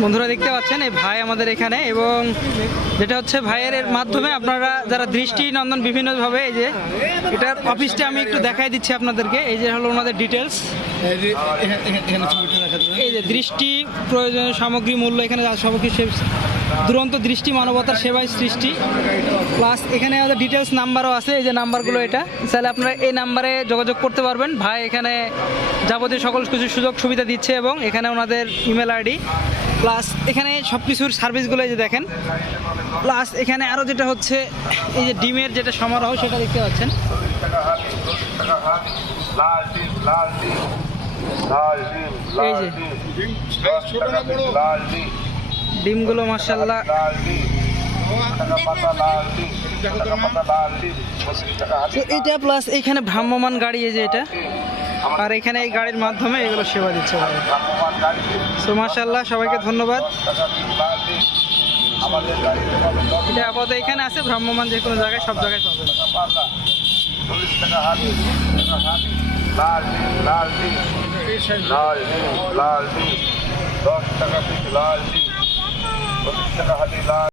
বন্ধুরা দেখতে পাচ্ছেন, এই ভাই আমাদের এখানে এবং যেটা হচ্ছে ভাইয়ের মাধ্যমে আপনারা যারা দৃষ্টি নন্দন বিভিন্নভাবে এই যে এটার অফিসটা আমি একটু দেখাই দিচ্ছি আপনাদেরকে। এই যে হলো ওনাদের ডিটেলস এই যে দৃষ্টি, প্রয়োজনীয় সামগ্রী, মূল্য, এখানে সব সে- দুরন্ত দৃষ্টি মানবতার সেবায় সৃষ্টি। প্লাস এখানে আমাদের ডিটেলস নাম্বারও আছে এই যে নাম্বারগুলো এটা। তাহলে আপনারা এই নাম্বারে যোগাযোগ করতে পারবেন। ভাই এখানে যাবতীয় সকল কিছু সুযোগ সুবিধা দিচ্ছে এবং এখানে ওনাদের ইমেল আইডি। প্লাস এখানে সব কিছুর সার্ভিসগুলো এই যে দেখেন। প্লাস এখানে আরও যেটা হচ্ছে এই যে ডিমের যেটা সমারোহ সেটা দেখতে পাচ্ছেন। লাল ডিম লাল ডিম লাল ডিম। এই লাল যে। ডিমগুলো হাতি তো এটা প্লাস এখানে ভ্রাম্যমান গাড়ি এই যে এটা। আর এখানে এই গাড়ির মাধ্যমে এগুলো সেবা দিচ্ছে ভাই। সো সবাইকে ধন্যবাদ। এটা আপাতত এখানে আছে ভ্রাম্যমান যে কোনো জায়গায় সব জায়গায় পাবেন। লাল লাল লাল দশ টাকা লাল ডিম পঁচিশ টাকা হাতি লাল